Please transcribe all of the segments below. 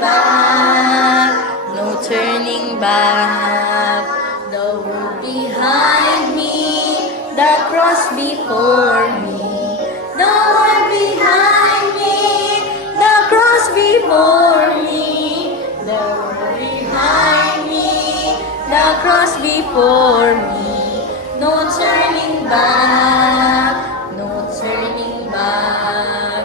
back, no turning back. The world behind me, the cross before me. The world behind me, the cross before me. The world behind me, the cross before me. No turning back, no turning back.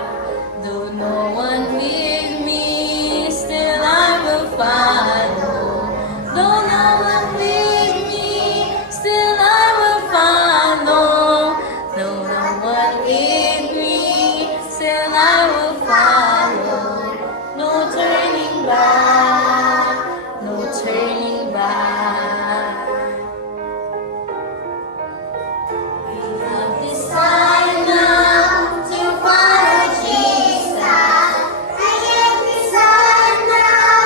Though no one with me, still I will follow. Though no one with me, still I will follow. Though no one with me, still I will follow. No turning back, no turning back. We have decided now to follow Jesus. I have decided now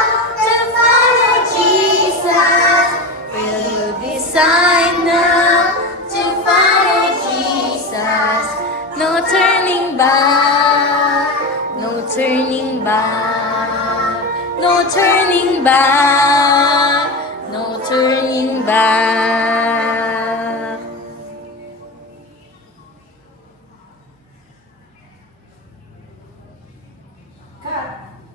to follow Jesus. Will you decide now to follow Jesus? No turning back, no turning back, no turning back.